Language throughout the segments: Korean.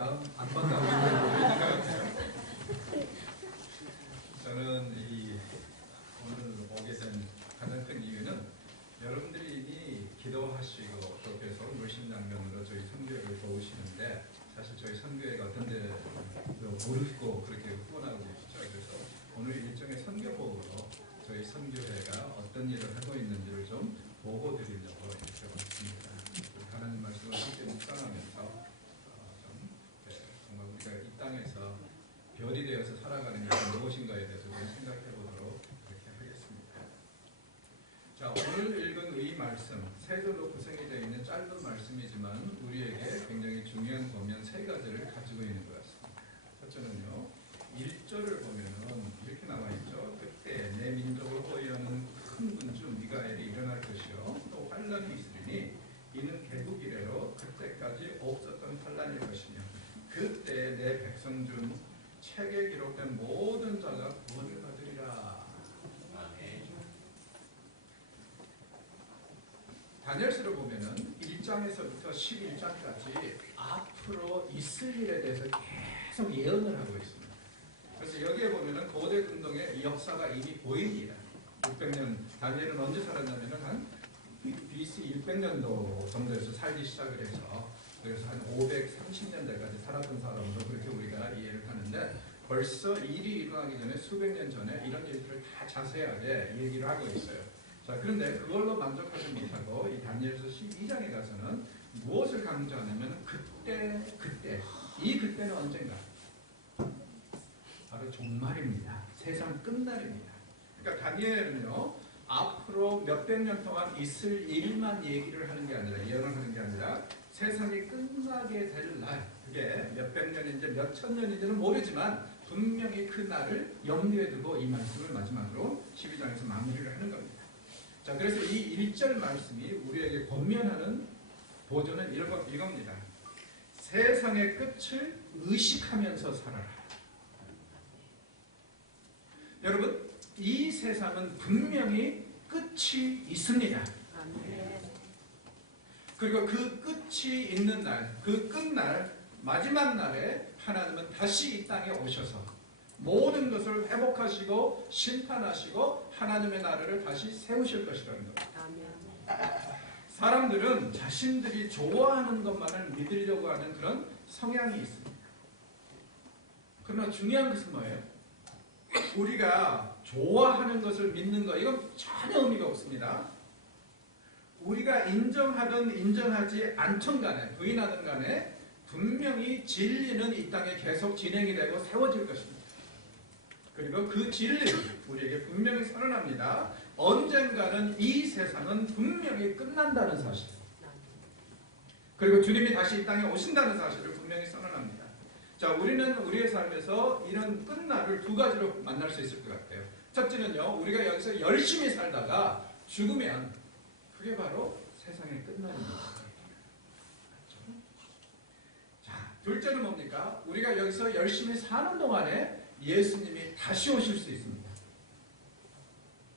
안 반가운 분인 것 같아요. 저는 오늘 오게 된 가장 큰 이유는 여러분들이 이미 기도하시고 또 계속 물심장면으로 저희 선교회를 도우시는데 사실 저희 선교회가 어떤 데 모르고 그렇게 후원하고 계시죠. 그래서 오늘 일종의 선교복으로 저희 선교회가 어떤 일을 하고 있는지를 좀 보고 드리려고 이렇게 왔습니다. 하나님 말씀을 함께 묵상하면서 정말 우리가 이 땅에서 별이 되어서 살아가는 것이 무엇인가에 대해서 좀 생각해 보도록 그렇게 하겠습니다. 자, 오늘 읽은 이 말씀, 세 절로 구성이 되어 있는 짧은 말씀이지만 우리에게 굉장히 중요한 권면 세 가지를 가지고 있는 것 같습니다. 첫째는요, 1절을 보면은 이렇게 나와 있죠. 그때 내 민족을 호위하는 큰 군주 미가엘이 일어날 것이요 또 환란이 있으리니 이는 개국 이래로 그때까지 없었던 환란일 것이며 그때 내 백성 중 책에 기록된 모든 자가 구원을 받으리라. 다니엘서를 보면은 1장에서부터 11장까지 앞으로 있을 일에 대해서 계속 예언을 하고 있습니다. 그래서 여기에 보면은 고대 근동의 역사가 이미 보입니다. 600년, 다니엘은 언제 살았냐면은 한 BC 600년도 정도에서 살기 시작을 해서 그래서 한 530년대까지 살았던 사람으로 그렇게 우리가 이해를 하는데 벌써 일이 일어나기 전에 수백 년 전에 이런 일들을 다 자세하게 얘기를 하고 있어요. 자, 그런데 그걸로 만족하지 못하고 이 다니엘서 12장에 가서는 무엇을 강조하냐면 이 그때는 언젠가? 바로 종말입니다. 세상 끝날입니다. 그러니까 다니엘은요, 앞으로 몇백 년 동안 있을 일만 얘기를 하는 게 아니라, 예언을 하는 게 아니라 세상이 끝나게 될 날, 그게 몇백 년인지 몇천 년인지는 모르지만 분명히 그 날을 염두에 두고 이 말씀을 마지막으로 12장에서 마무리를 하는 겁니다. 자, 그래서 이 1절 말씀이 우리에게 권면하는 보조는 이겁니다. 세상의 끝을 의식하면서 살아라. 여러분, 이 세상은 분명히 끝이 있습니다. 그리고 그 끝이 있는 날, 그 끝날, 마지막 날에 하나님은 다시 이 땅에 오셔서 모든 것을 회복하시고 심판하시고 하나님의 나라를 다시 세우실 것이라는 겁니다. 사람들은 자신들이 좋아하는 것만을 믿으려고 하는 그런 성향이 있습니다. 그러나 중요한 것은 뭐예요? 우리가 좋아하는 것을 믿는 것, 이건 전혀 의미가 없습니다. 우리가 인정하든 인정하지 않든 간에, 부인하든 간에 분명히 진리는 이 땅에 계속 진행이 되고 세워질 것입니다. 그리고 그 진리는 우리에게 분명히 선언합니다. 언젠가는 이 세상은 분명히 끝난다는 사실. 그리고 주님이 다시 이 땅에 오신다는 사실을 분명히 선언합니다. 자, 우리는 우리의 삶에서 이런 끝날을 두 가지로 만날 수 있을 것 같아요. 첫째는요, 우리가 여기서 열심히 살다가 죽으면 그게 바로 세상의 끝날입니다. 자, 둘째는 뭡니까? 우리가 여기서 열심히 사는 동안에 예수님이 다시 오실 수 있습니다.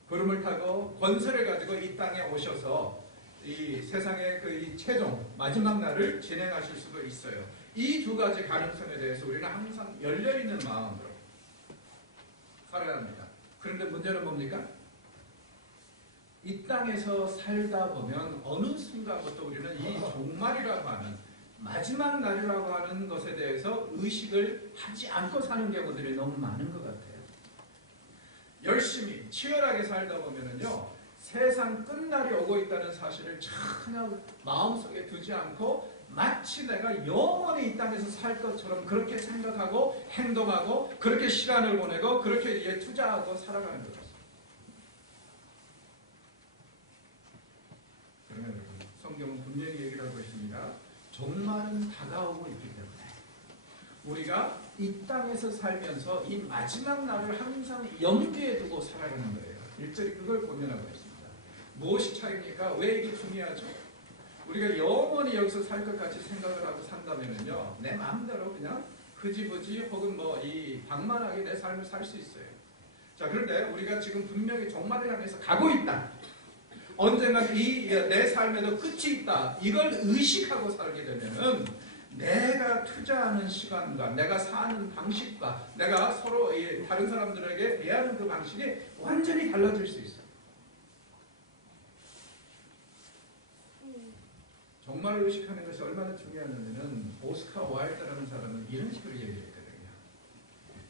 구름을 타고 권세를 가지고 이 땅에 오셔서 이 세상의 이 최종 마지막 날을 진행하실 수도 있어요. 이 두 가지 가능성에 대해서 우리는 항상 열려있는 마음으로 살아야 합니다. 그런데 문제는 뭡니까? 이 땅에서 살다 보면 어느 순간부터 우리는 이 종말이라고 하는 마지막 날이라고 하는 것에 대해서 의식을 하지 않고 사는 경우들이 너무 많은 것 같아요. 열심히 치열하게 살다 보면은요, 세상 끝날이 오고 있다는 사실을 전혀 마음속에 두지 않고 마치 내가 영원히 이 땅에서 살 것처럼 그렇게 생각하고 행동하고 그렇게 시간을 보내고 그렇게 투자하고 살아가는 것 같습니다. 그러면 여러분, 성경은 분명히 얘기를 하고 있습니다. 종말은 다가오고 있기 때문에 우리가 이 땅에서 살면서 이 마지막 날을 항상 염두에 두고 살아가는 거예요. 일절이 그걸 권면하고 있습니다. 무엇이 차이입니까? 왜 이게 중요하죠? 우리가 영원히 여기서 살 것 같이 생각을 하고 산다면요, 내 마음대로 그냥 흐지부지 혹은 이 방만하게 내 삶을 살 수 있어요. 자, 그런데 우리가 지금 분명히 종말을 향해서 가고 있다. 언젠가 내 삶에도 끝이 있다. 이걸 의식하고 살게 되면은 내가 투자하는 시간과 내가 사는 방식과 내가 서로 다른 사람들에게 대하는 그 방식이 완전히 달라질 수 있어요. 정말 의식하는 것이 얼마나 중요하냐면 오스카 와일드라는 사람은 이런 식으로 얘기했거든요.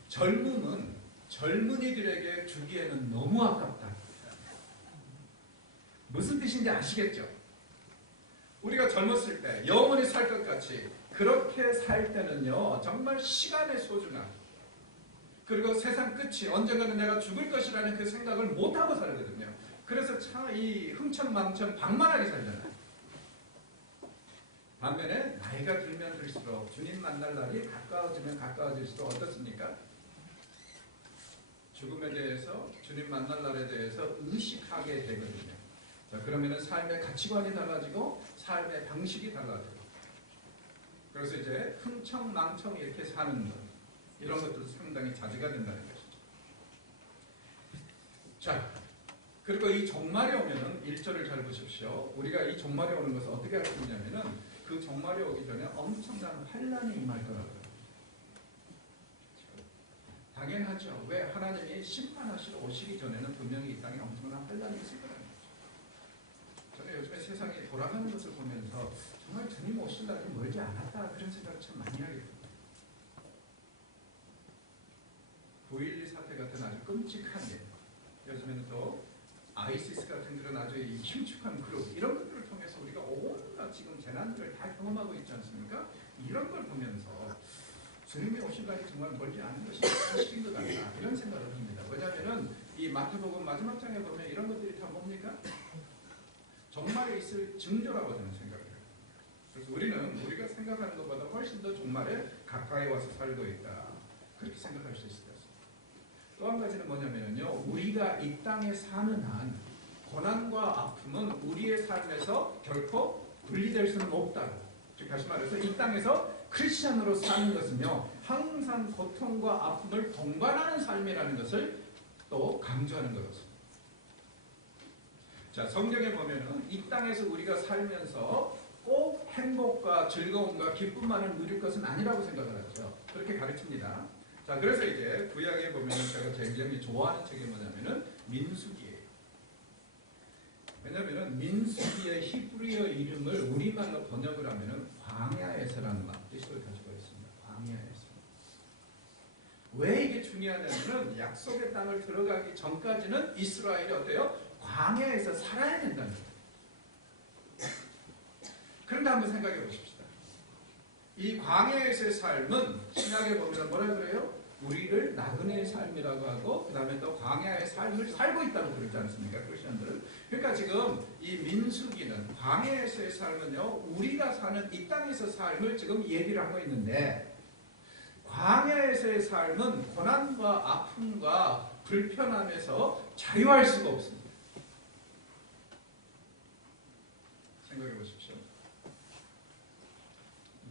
젊음은 젊은이들에게 주기에는 너무 아깝다. 무슨 뜻인지 아시겠죠? 우리가 젊었을 때 영원히 살 것 같이 그렇게 살 때는요 정말 시간의 소중함 그리고 세상 끝이 언젠가는 내가 죽을 것이라는 그 생각을 못하고 살거든요. 그래서 참 이 흥청망청 방만하게 살잖아요. 반면에 나이가 들면 들수록 주님 만날 날이 가까워지면 가까워질수록 어떻습니까? 죽음에 대해서 주님 만날 날에 대해서 의식하게 되거든요. 자, 그러면은 삶의 가치관이 달라지고 삶의 방식이 달라지고 그래서 이제 흥청망청 이렇게 사는 것 이런 것도 상당히 자제가 된다는 것이죠. 자, 그리고 이 종말이 오면은 1절을 잘 보십시오. 우리가 이 종말이 오는 것을 어떻게 알 수 있냐면은 그 종말이 오기 전에 엄청난 환란이 임할 거라고요. 당연하죠. 왜? 하나님이 심판하시러 오시기 전에는 분명히 이 땅에 엄청난 환란이 있을 거라는 거죠. 저는 요즘에 세상이 돌아가는 것을 보면서 정말 주님 오실 날이 멀지 않았다 그런 생각을 참 많이 하게 됩니다. 9.12 사태 같은 아주 끔찍한 일, 요즘에는 또 아이시스 같은 그런 아주 힘축한 그룹 이런 것들을 통해서 우리가 온갖 지금 재난들을 다 경험하고 있지 않습니까? 이런 걸 보면서 주님이 오실 날이 정말 멀지 않은 것이 사실인 것 같다 이런 생각을 합니다. 왜냐하면 이 마태복음 마지막 장에 보면 이런 것들이 다 뭡니까? 종말에 있을 징조라고 저는 생각해요. 그래서 우리가 생각하는 것보다 훨씬 더 종말에 가까이 와서 살고 있다 그렇게 생각할 수 있을 것 같습니다. 또 한 가지는 뭐냐면요, 우리가 이 땅에 사는 한 고난과 아픔은 우리의 삶에서 결코 분리될 수는 없다고. 즉 다시 말해서 이 땅에서 크리스찬으로 사는 것은요 항상 고통과 아픔을 동반하는 삶이라는 것을 또 강조하는 것입니다. 자, 성경에 보면은 이 땅에서 우리가 살면서 꼭 행복과 즐거움과 기쁨만을 누릴 것은 아니라고 생각을 하죠. 그렇게 가르칩니다. 자, 그래서 이제 구약에 보면은 제가 굉장히 좋아하는 책이 뭐냐면은 민수기예요. 왜냐면은 민수기의 히브리어 이름을 우리말로 번역을 하면은 광야에서라는 뜻을 가지고 있습니다. 광야에서. 왜 이게 중요하냐면은 약속의 땅을 들어가기 전까지는 이스라엘이 어때요? 광야에서 살아야 된다는 거예요. 그런데 한번 생각해 보십시다. 이 광야에서의 삶은 신약에 보면 뭐라 그래요? 우리를 나그네의 삶이라고 하고 그 다음에 또 광야의 삶을 살고 있다고 그러지 않습니까? 크리스천들은. 그러니까 지금 이 민수기는 광야에서의 삶은요 우리가 사는 이 땅에서 삶을 지금 얘기를 하고 있는데 광야에서의 삶은 고난과 아픔과 불편함에서 자유할 수가 없습니다. 생각해 보십시오.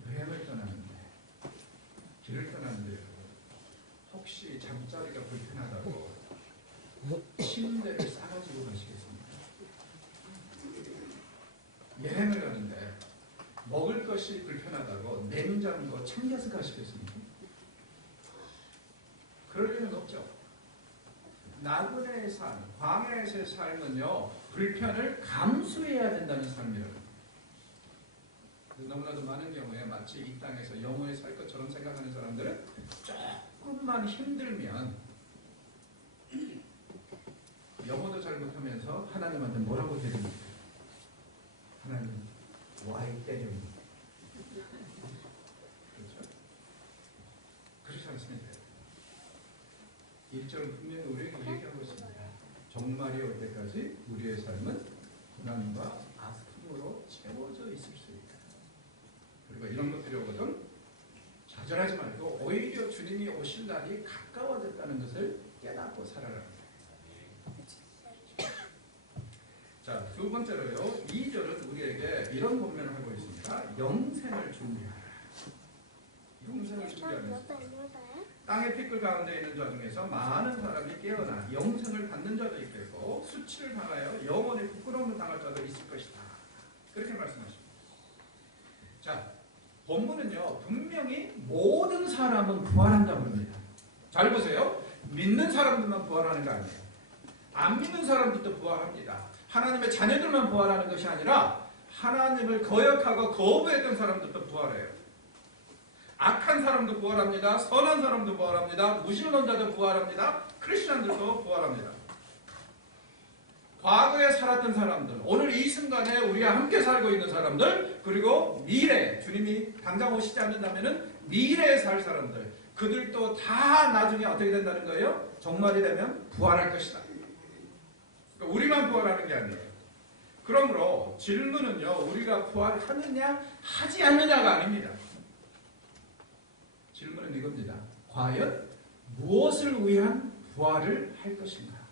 여행을 떠나는데 길을 떠나는데 혹시 잠자리가 불편하다고 침대를 싸가지고 가시겠습니까? 여행을 가는데 먹을 것이 불편하다고 냉장고 챙겨서 가시겠습니까? 그럴 리는 없죠. 나그네의 삶, 광야에서의 삶은요 불편을 감수해야 된다는 삶이라고. 너무나도 많은 경우에 마치 이 땅에서 영원히 살 것처럼 생각하는 사람들은 조금만 힘들면 영어도 잘 못하면서 하나님한테 뭐라고 드립니까? 하나님 와이 때립니다. 그렇죠? 그렇지 않습니다. 1절은 분명히 우리에게 얘기하고 있습니다. 종말이 올 때까지 우리의 삶은 고난과 아픔으로 채워져 있을 수 있다. 그리고 이런 것들이 오거든 좌절하지 말고 오히려 주님이 오실 날이 가까워졌다는 것을 깨닫고 살아라. 자, 두 번째로요. 2절은 우리에게 이런 본면을 하고 있습니다. 영생을 준비하라. 영생을 준비하면서 땅의 피끌 가운데 있는 자 중에서 많은 사람이 깨어나 영생을 받는 자도 있겠고 수치를 당하여 영원히 부끄러움을 당할 자도 있을 것이다. 그렇게 말씀하십니다. 자, 본문은요 분명히 모든 사람은 부활한다고 합니다. 잘 보세요. 믿는 사람들만 부활하는 거 아니에요. 안 믿는 사람들도 부활합니다. 하나님의 자녀들만 부활하는 것이 아니라 하나님을 거역하고 거부했던 사람들도 부활해요. 악한 사람도 부활합니다. 선한 사람도 부활합니다. 무신론자도 부활합니다. 크리스천들도 부활합니다. 과거에 살았던 사람들, 오늘 이 순간에 우리와 함께 살고 있는 사람들, 그리고 미래, 주님이 당장 오시지 않는다면 미래에 살 사람들, 그들도 다 나중에 어떻게 된다는 거예요? 종말이 되면 부활할 것이다. 그러니까 우리만 부활하는 게 아니에요. 그러므로 질문은요, 우리가 부활하느냐 하지 않느냐가 아닙니다. 질문은 이겁니다. 과연 무엇을 위한 부활을 할 것인가?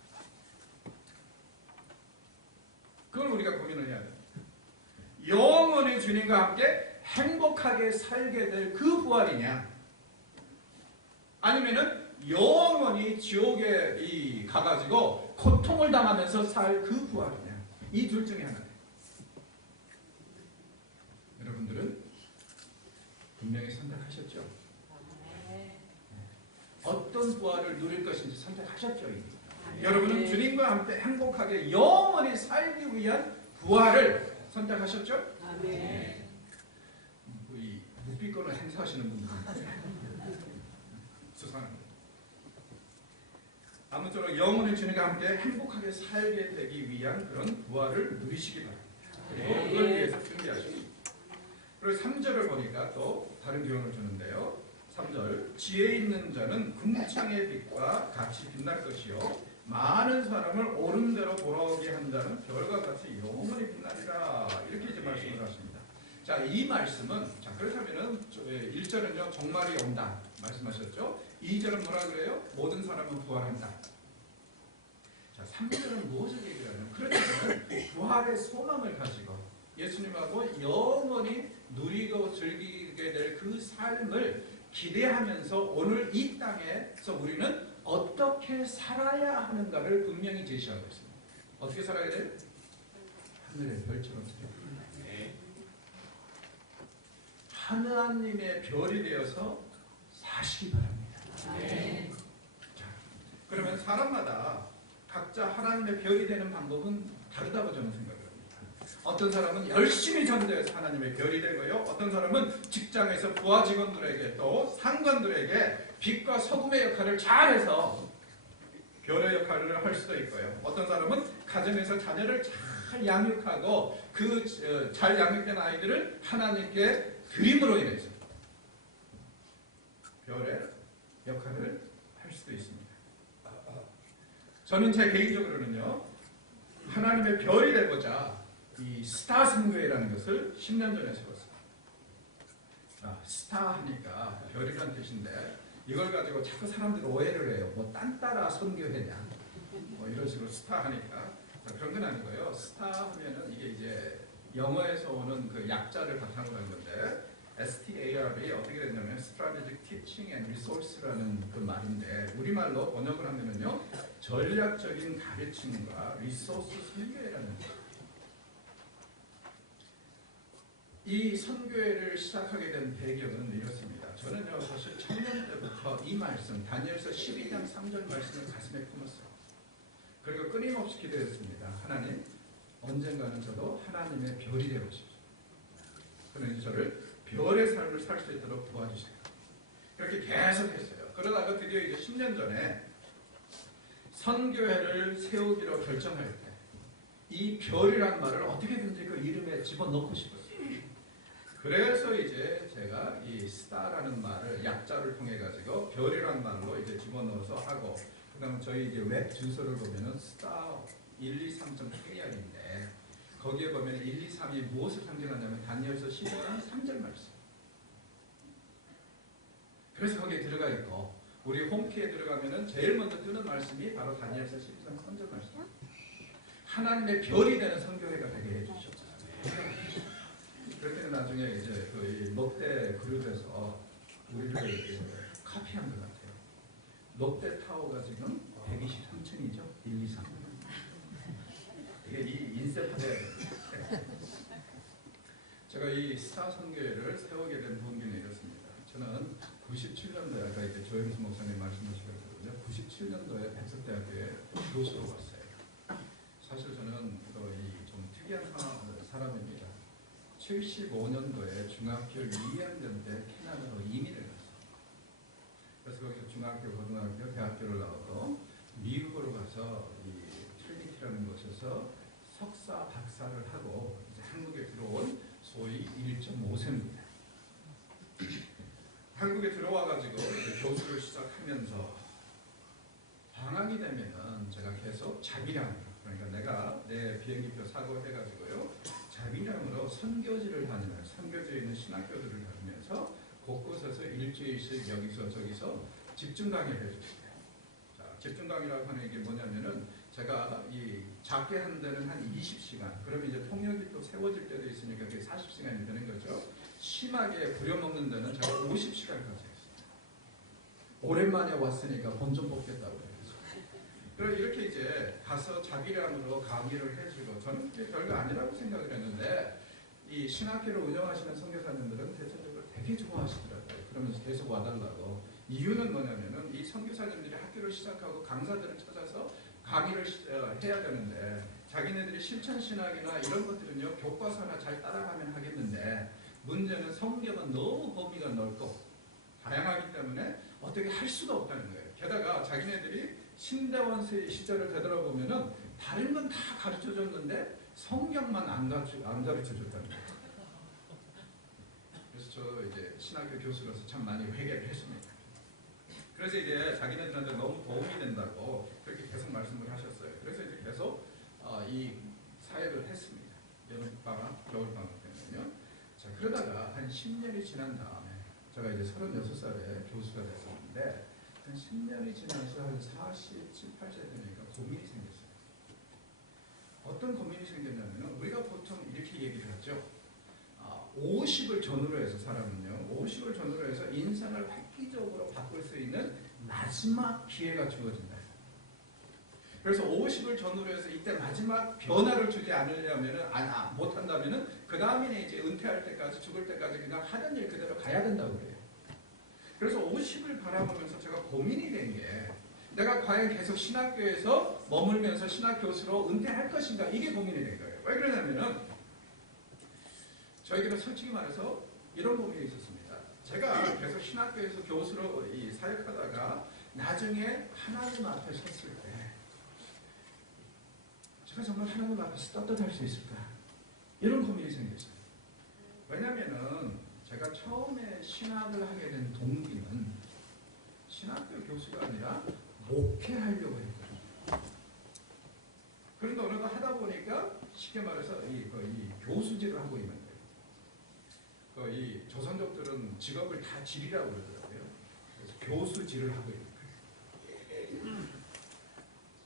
그걸 우리가 고민을 해야 돼요. 영원히 주님과 함께 행복하게 살게 될 그 부활이냐, 아니면은 영원히 지옥에 가가지고 고통을 당하면서 살 그 부활이냐, 이 둘 중에 하나예요. 여러분들은 분명히 선택하셨죠? 어떤 부활을 누릴 것인지 선택하셨죠? 여러분은 주님과 함께 행복하게 영원히 살기 위한 부활을 선택하셨죠? 아멘. 이 묵비권을 행사하시는 분들 수상합니다. 아무쪼록 영원히 주님과 함께 행복하게 살게 되기 위한 그런 부활을 누리시기 바랍니다. 그리고 그걸 위해서 준비하십시오. 그리고 3절을 보니까 또 다른 교훈을 주는데요. 3절, 지혜 있는 자는 궁창의 빛과 같이 빛날 것이요 많은 사람을 옳은 대로 돌아오게 한 자는 별과 같이 영원히 빛나리라. 이렇게 이제 말씀을 하십니다. 자, 이 말씀은, 자, 그렇다면은 1절은요 종말이 온다 말씀하셨죠. 2절은 뭐라 그래요? 모든 사람은 부활한다. 자, 3절은 무엇을 얘기하냐면, 그렇다면 부활의 소망을 가지고 예수님하고 영원히 누리고 즐기게 될 그 삶을 기대하면서 오늘 이 땅에서 우리는 어떻게 살아야 하는가를 분명히 제시하고 있습니다. 어떻게 살아야 돼요? 하늘의 별처럼 살아야. 하나님의 별이 되어서 사시기 바랍니다. 네. 자, 그러면 사람마다 각자 하나님의 별이 되는 방법은 다르다고 저는 생각합니다. 어떤 사람은 열심히 전도해서 하나님의 별이 되고요. 어떤 사람은 직장에서 부하 직원들에게 또 상관들에게 빛과 소금의 역할을 잘해서 별의 역할을 할 수도 있고요. 어떤 사람은 가정에서 자녀를 잘 양육하고 그 잘 양육된 아이들을 하나님께 드림으로 인해서 별의 역할을 할 수도 있습니다. 저는 제 개인적으로는요, 하나님의 별이 되고자 이 스타 선교회라는 것을 10년 전에 세웠어요. 스타 하니까 별이란 뜻인데 이걸 가지고 자꾸 사람들이 오해를 해요. 뭐 딴 따라 선교회냐, 뭐 이런 식으로 스타 하니까. 그런 건 아니고요. 스타 하면은 이게 이제 영어에서 오는 그 약자를 바탕으로 한 건데, STAR이 어떻게 됐냐면 Strategic Teaching and Resource라는 그 말인데, 우리말로 번역을 하면은요 전략적인 가르침과 리소스 선교회라는 거예요. 이 선교회를 시작하게 된 배경은 이렇습니다. 저는요 사실 청년 때부터 이 말씀, 다니엘서 12장 3절 말씀을 가슴에 품었어요. 그리고 끊임없이 기도했습니다. 하나님, 언젠가는 저도 하나님의 별이 되고 싶습니다. 그러니 저를 별의 삶을 살 수 있도록 도와주세요. 그렇게 계속했어요. 그러다가 드디어 이제 10년 전에 선교회를 세우기로 결정할 때 이 별이란 말을 어떻게든지 그 이름에 집어넣고 싶었어요. 그래서 이제 제가 이 스타라는 말을 약자를 통해 가지고 별이란 말로 이제 집어넣어서 하고, 그다음 저희 이제 웹 주소를 보면은 스타 123.kr인데 거기에 보면 1, 2, 3이 무엇을 상징하냐면 다니엘서 12장 3절 말씀. 그래서 거기에 들어가 있고, 우리 홈키에 들어가면은 제일 먼저 뜨는 말씀이 바로 다니엘서 12장 3절 말씀. 하나님의 별이 되는 선교회가 되게 해주셨어요. 그랬더니 나중에 이제 그 롯데 그룹에서 우리를 카피한 것 같아요. 롯데타워가 지금 123층이죠. 1, 2, 3. 이게 이 인쇄판에 제가 이 스타 선교회를 세우게 된 동기는 이렇습니다. 저는 97년도에 아까 이제 조영수 목사님 말씀하셨거든요. 97년도에 백석대학교에 교수로 왔어요. 사실 저는 좀 특이한 사람입니다. 75년도에 중학교 2학년 때 캐나다로 이민을 갔어요. 그래서 거기서 중학교, 고등학교, 대학교를 나와서 미국으로 가서 이 트리니티라는 곳에서 석사, 박사를 하고 이제 한국에 들어온 소위 1.5세입니다. 한국에 들어와가지고 교수를 시작하면서 방학이 되면은 제가 계속 자비량, 그러니까 내가 내 비행기표 사고 해가지고요, 자비량으로 선교지를 다니면서 선교지에 있는 신학교들을 다니면서 곳곳에서 일주일씩 여기서 저기서 집중 강의를 해줬어요. 자, 집중 강의라고 하는 게 뭐냐면은 제가 이 작게 한 데는 한 20시간, 그러면 이제 통역이 또 세워질 때도 있으니까 그게 40시간이 되는 거죠. 심하게 부려먹는 데는 제가 50시간까지 했어요. 오랜만에 왔으니까 본 좀 뽑겠다고 해서. 그래서 이렇게 이제 가서 자기량으로 강의를 해주고, 저는 그게 별거 아니라고 생각을 했는데 이 신학교를 운영하시는 선교사님들은 대체적으로 되게 좋아하시더라고요. 그러면서 계속 와달라고. 이유는 뭐냐면은 이 선교사님들이 학교를 시작하고 강사들을 찾아서 강의를 해야 되는데 자기네들이 실천신학이나 이런 것들은요 교과서나 잘 따라가면 하겠는데 문제는 성경은 너무 범위가 넓고 다양하기 때문에 어떻게 할 수가 없다는 거예요. 게다가 자기네들이 신대원 시절을 되돌아보면은 다른 건 다 가르쳐줬는데 성경만 안 가르쳐줬다는 거예요. 그래서 저 이제 신학교 교수로서 참 많이 회개를 했습니다. 그래서 이제 자기네들한테 너무 도움이 된다고 그렇게 계속 말씀을 하셨어요. 그래서 이제 계속 이 사역을 했습니다. 여름방학, 겨울방학 때는요. 자, 그러다가 한 10년이 지난 다음에 제가 이제 36살에 교수가 됐었는데 한 10년이 지나서 한 47, 8세 되니까 고민이 생겼어요. 어떤 고민이 생겼냐면 우리가 보통 이렇게 얘기를 하죠. 50을 전후로 해서 사람은요. 50을 전후로 해서 인생을 획기적으로 바꿀 수 있는 마지막 기회가 주어진다. 그래서 50을 전후로 해서 이때 마지막 변화를 주지 않으려면 못한다면은 그 다음에는 이제 은퇴할 때까지 죽을 때까지 그냥 하던 일 그대로 가야 된다고 그래요. 그래서 50을 바라보면서 제가 고민이 된 게 내가 과연 계속 신학교에서 머물면서 신학교수로 은퇴할 것인가 이게 고민이 된 거예요. 왜 그러냐면은 저에게는 솔직히 말해서 이런 고민이 있었습니다. 제가 계속 신학교에서 교수로 사역하다가 나중에 하나님 앞에 섰을 때 제가 정말 하나님 앞에서 떳떳할 수 있을까? 이런 고민이 생겼어요. 왜냐하면 제가 처음에 신학을 하게 된 동기는 신학교 교수가 아니라 목회하려고 했거든요. 그런데 어느덧 하다 보니까 쉽게 말해서 이 교수직을 하고 있는 거예요. 이 조선족들은 직업을 다 질이라고 그러더라고요. 그래서 교수직을 하고 있는 거예요.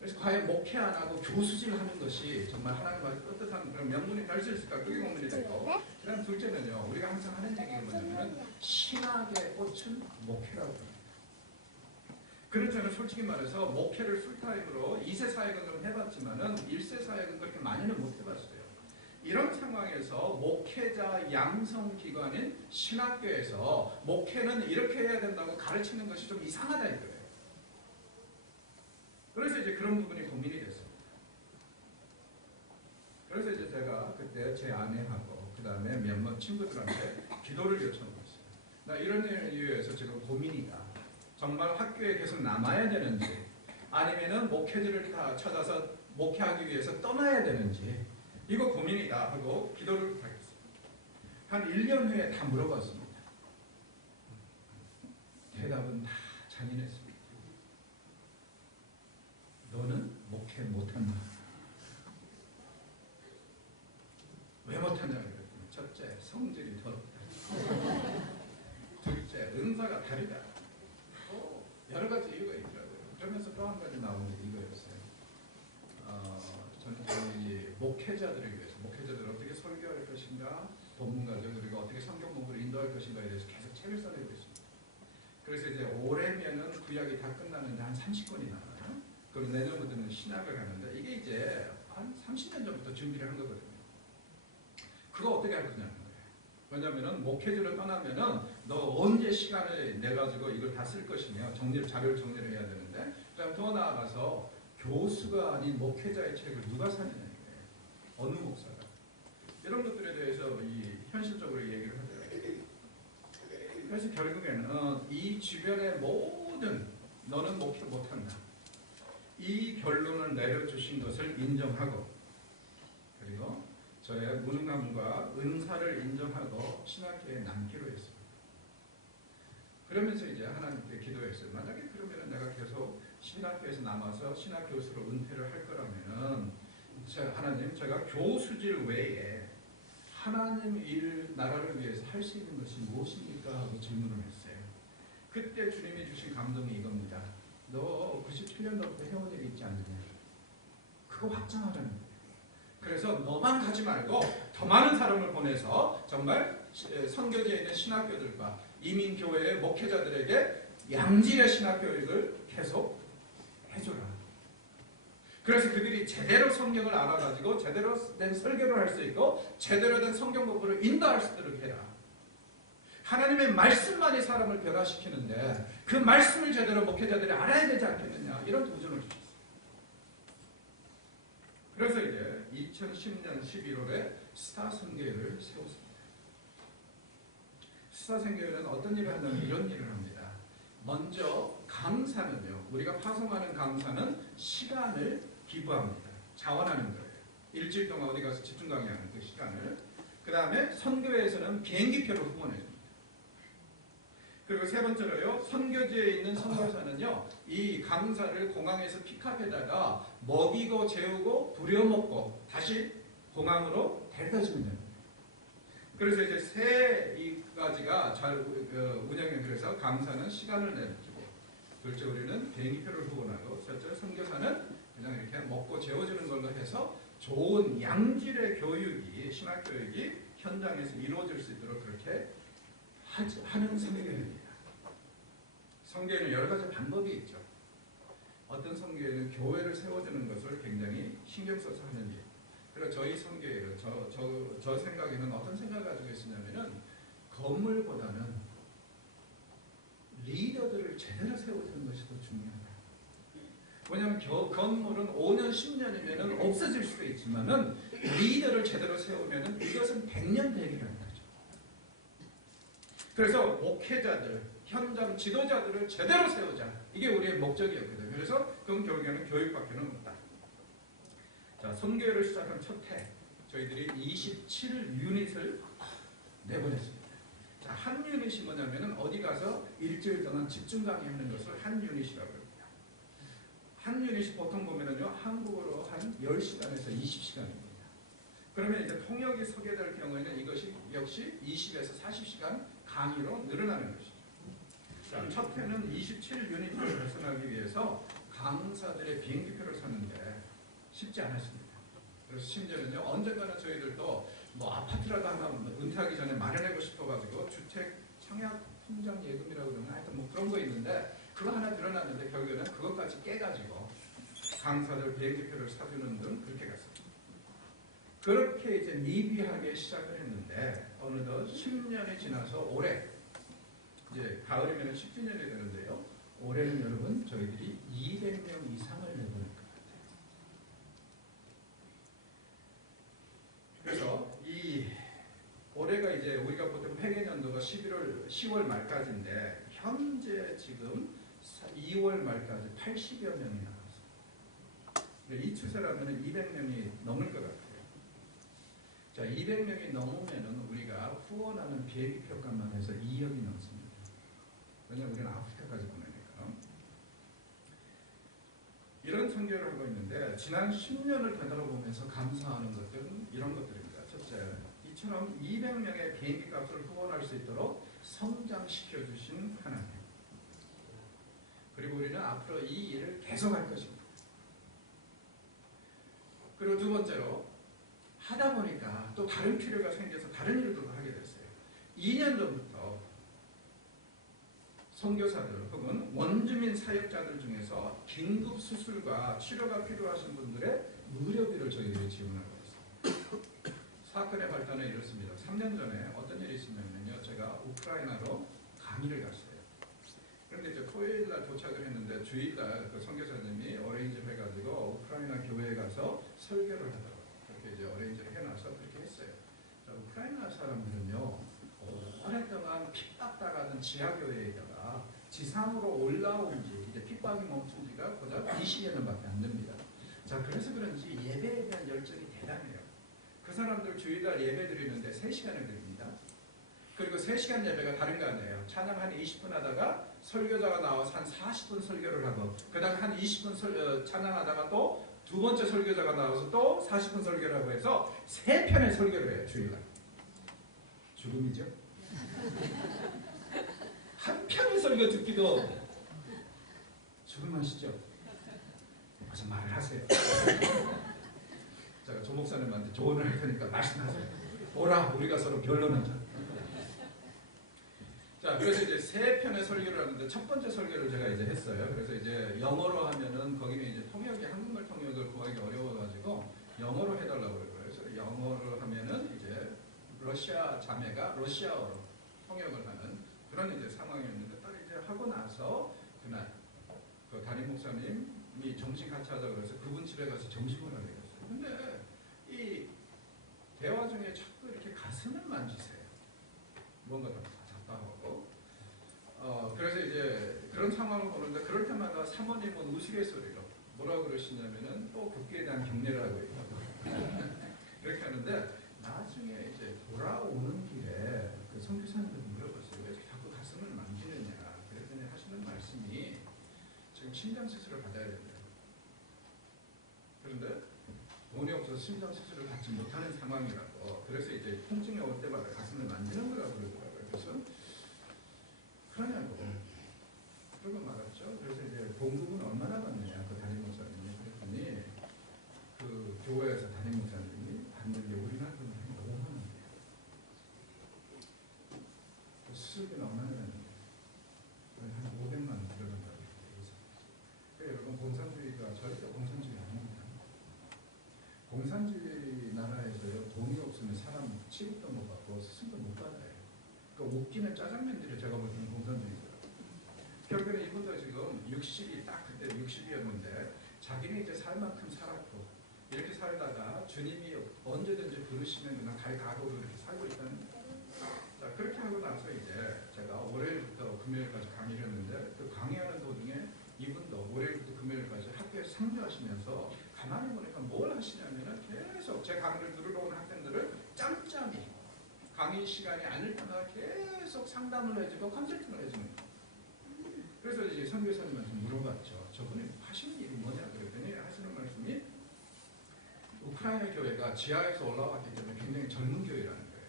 그래서 과연 목회 안 하고 교수직을 하는 것이 정말 하나님 앞에 떳떳한 그런 명분이 될 수 있을까? 그게 고민이 되고, 그다음 둘째는요, 우리가 항상 하는 얘기가 뭐냐면 신학의 꽃은 목회라고 합니다. 그래서 저는 솔직히 말해서 목회를 풀타임으로 2세 사역은 좀 해봤지만은 1세 사역은 그렇게 많이는 못 해봤어요. 이런 상황에서 목회자 양성기관인 신학교에서 목회는 이렇게 해야 된다고 가르치는 것이 좀 이상하다 이거예요. 그래서 이제 그런 부분이 고민이 됐습니다. 그래서 이제 제가 그때 제 아내하고 그 다음에 몇몇 친구들한테 기도를 요청했어요. 나 이런 이유에서 지금 고민이다. 정말 학교에 계속 남아야 되는지 아니면은 목회자를 다 찾아서 목회하기 위해서 떠나야 되는지 이거 고민이다 하고 기도를 하겠습니다. 한 1년 후에 다 물어봤습니다. 대답은 다 잔인했습니다. 너는 목회 못한다. 왜 못하냐 그랬더니 첫째, 성질이 더럽다. 둘째, 은사가 다르다. 여러 가지 이유가 있더라고요. 그러면서 또 한 가지 나온 게 이거였어요. 저는 목회자들을 위해서, 목회자들을 어떻게 설교할 것인가, 본문가들 그리고 어떻게 성경 공부를 인도할 것인가에 대해서 계속 책을 써내고 있습니다. 그래서 이제 올해면은 구약이 다 끝나는데 한 30권이 나와요. 그리고 내년부터는 신학을 가는데 이게 이제 한 30년 전부터 준비를 한 거거든요. 그거 어떻게 할 거냐는 거예요. 왜냐면은 목회자를 떠나면은 너 언제 시간을 내가지고 이걸 다 쓸 것이며 자료를 정리를 해야 되는데, 그다음 더 나아가서 교수가 아닌 목회자의 책을 누가 사느냐 이거예요. 어느 목사가. 이런 것들에 대해서 현실적으로 얘기를 하더라고요. 그래서 결국에는 이 주변의 모든 너는 목회 못한다, 이 결론을 내려주신 것을 인정하고, 그리고 저의 무능함과 은사를 인정하고 신학교에 남기로 했습니다. 그러면서 이제 하나님께 기도했어요. 만약에 그러면 내가 계속 신학교에서 남아서 신학교수로 은퇴를 할 거라면은 하나님, 제가 교수질 외에 하나님 나라를 위해서 할 수 있는 것이 무엇입니까? 하고 질문을 했어요. 그때 주님이 주신 감동이 이겁니다. 너 97년도부터 해온 일이 있지 않느냐? 그거 확장하라는 거예요. 그래서 너만 가지 말고 더 많은 사람을 보내서 정말 선교지에 있는 신학교들과 이민교회의 목회자들에게 양질의 신학교육을 계속 해줘라. 그래서 그들이 제대로 성경을 알아가지고 제대로 된 설교를 할 수 있고 제대로 된 성경 공부를 인도할 수 있도록 해라. 하나님의 말씀만이 사람을 변화시키는데 그 말씀을 제대로 목회자들이 알아야 되지 않겠느냐, 이런 도전을 주셨어요. 그래서 이제 2010년 11월에 스타선교회를 세웠습니다. 스타선교회는 어떤 일을 하냐면 이런 일을 합니다. 먼저 강사는요, 우리가 파송하는 강사는 시간을 기부합니다. 자원하는 거예요. 일주일 동안 어디 가서 집중 강의하는 그 시간을. 그 다음에 선교회에서는 비행기표를 후원해줍니다. 그리고 세 번째로요, 선교지에 있는 선교사는요, 이 강사를 공항에서 픽업에다가 먹이고 재우고 부려먹고 다시 공항으로 데려다 주면 됩니다. 그래서 이제 세 가지가 잘 운영이. 그래서 강사는 시간을 내주고, 둘째 우리는 비행기표를 후원하고, 셋째 선교사는 그냥 이렇게 먹고 재워주는 걸로 해서 좋은 양질의 교육이, 신학교육이 현장에서 이루어질 수 있도록 그렇게 하는 선교회입니다. 선교회는 여러 가지 방법이 있죠. 어떤 선교회는 교회를 세워주는 것을 굉장히 신경 써서 하는 일. 그리고 저희 선교회는 저 생각에는 어떤 생각을 가지고 있었냐면은 건물보다는 리더들을 제대로 세워주는 것이 더 중요하다. 왜냐하면 건물은 5년, 10년이면 없어질 수도 있지만은 리더를 제대로 세우면은 이것은 100년 되기라는 거죠. 그래서 목회자들, 현장 지도자들을 제대로 세우자. 이게 우리의 목적이었거든요. 그래서 그건 결국에는 교육밖에는 없다. 자, 선교회를 시작한 첫 해, 저희들이 27유닛을 내보냈습니다. 자, 한 유닛이 뭐냐면은 어디 가서 일주일 동안 집중 강의하는 것을 한 유닛이라고 합니다. 한 유닛이 보통 보면은요, 한국어로 한 10시간에서 20시간입니다. 그러면 이제 통역이 소개될 경우에는 이것이 역시 20에서 40시간 강의로 늘어나는 것이죠. 자, 첫 해는 27유닛을 달성하기 위해서 강사들의 비행기표를 샀는데 쉽지 않았습니다. 그래서 심지어는요, 언젠가는 저희들도 뭐 아파트라도 하나 은퇴하기 전에 마련하고 싶어가지고 주택 청약 통장 예금이라고 그러면 하여튼 뭐 그런 거 있는데 그거 하나 들어놨는데 결국에는 그것까지 깨가지고 강사들 비행기표를 사주는 등 그렇게 갔습니다. 그렇게 이제 미비하게 시작을 했는데 어느덧 10년이 지나서 올해 이제 가을이면 10주년이 되는데요. 올해는 여러분 저희들이 200명 이상을 내보낼 것 같아요. 그래서 이 올해가 이제 우리가 보통 회계년도가 10월 말까지인데 현재 지금 2월 말까지 80여 명이 나왔어요. 이 추세라면 200명이 넘을 것 같아요. 자, 200명이 넘으면 우리가 후원하는 비행기표 값만 해서 2억이 넘습니다. 왜냐하면 우리는 아프리카까지 보내니까. 이런 선교를 하고 있는데 지난 10년을 되돌아보면서 감사하는 것들은 이런 것들입니다. 첫째, 이처럼 200명의 비행기 값을 후원할 수 있도록 성장시켜 주신 하나님. 그리고 우리는 앞으로 이 일을 계속할 것입니다. 그리고 두 번째로 하다 보니까 또 다른 필요가 생겨서 다른 일도 하게 됐어요. 2년 전부터 선교사들 혹은 원주민 사역자들 중에서 긴급 수술과 치료가 필요하신 분들의 의료비를 저희들이 지원하고 있습니다. 사건의 발단은 이렇습니다. 3년 전에 어떤 일이 있었냐면요. 제가 우크라이나로 강의를 갔어요. 그런데 이제 토요일 날 도착을 했는데 주일 날 그 선교사님이 어레인지를 해가지고 우크라이나 교회에 가서 설교를 하더라고요. 그렇게 이제 어레인지를 해놔서 그렇게 했어요. 자, 우크라이나 사람들은요, 오랫동안 핍박당하던 지하교회에다가 지상으로 올라온 지, 이제 핍박이 멈춘 지가 고작 20여 년밖에 안 됩니다. 자, 그래서 그런지 예배에 대한 열정이 대단해요. 그 사람들 주일날 예배 드리는데 3시간을 드립니다. 그리고 3시간 예배가 다른 거 아니에요. 찬양 한 20분 하다가 설교자가 나와서 한 40분 설교를 하고, 그 다음에 한 20분 찬양하다가 또 두 번째 설교자가 나와서 또 40분 설교를 하고 해서 3편의 설교를 해요, 주일날. 죽음이죠? 한 편의 설교 듣기도 죽음하시죠? 어서 말을 하세요. 제가 조 목사님한테 조언을 할 테니까 말씀하세요. 오라, 우리가 서로 변론하자. 자, 그래서 이제 3편의 설교를 하는데 첫 번째 설교를 제가 이제 했어요. 그래서 이제 영어로 하면은 거기는 이제 통역이 한국말 통역을 구하기 어려워가지고 영어로 해달라고 그래요. 그래서 영어로 하면은 이제 러시아 자매가 러시아어로 통역을 하는 그런 이제 상황이었는데 딱 이제 하고 나서 그날 그 담임 목사님이 점심 같이 하자고 그래서 그분 집에 가서 점심을 하게 됐어요. 근데 이 대화 중에 자꾸 이렇게 가슴을 만지세요. 뭔가 좀 답답하고. 그래서 이제 그런 상황을 보는데 그럴 때마다 사모님은 우스갯소리로 뭐라고 그러시냐면은 또 국기에 대한 경례를 하고 있다고. 그렇게 하는데 나중에 이제 돌아오는 길에 그 선교사님들 물어봤어요. 왜 자꾸 가슴을 만지느냐. 그랬더니 하시는 말씀이 지금 심장 수술을 받아야 된다. 그런데 돈이 없어서 심장 수술을 받지 못하는 상황이라고. 그래서 이제 통증이 올 때마다 가슴을 만지는 거라고 그러더라고요. 그래서 그러냐고. 그러고 말았죠. 그래서 이제 봉급은 얼마나 받느냐. 그 담임 목사님이 그랬더니 그 교회에서 담임 목사님이 받는 게 우리나라 돈은 한 5만 원이에요. 수술비는 얼마나 되는데 한 500만 원 들어간다고 해서. 그러니까 여러분 공산주의가 절대 공산주의 아닙니다. 공산주의 나라에서요 돈이 없으면 사람 취급도 못 받고 수술도 못 받아요. 그러니까 웃기는 짜장면들이 제가 볼 때는 공산주의더라고요. 결국에는 이분도 지금 60이 딱 그때 60이었는데 자기는 이제 살 만큼 살았고 이렇게 살다가 주님이 언제든지 부르시면 그냥 갈 각오로 이렇게 살고 있다는 거예요. 자, 그렇게 하고 나서 이제 제가 월요일부터 금요일까지 강의를 했는데 그 강의하는 도중에 이분도 월요일부터 금요일까지 학교에서 상주하시면서 가만히 보니까 뭘 하시냐면은 계속 제 강의를 들으러 오는 학생들을 짬짬이 강의 시간이 아닐 때마다 계속 상담을 해주고 컨설팅을 해주는 거예요. 그래서 이제 선교사님한테 물어봤죠. 저분이 하시는 일이 뭐냐 그랬더니 하시는 말씀이 우크라이나 교회가 지하에서 올라왔기 때문에 굉장히 젊은 교회라는 거예요.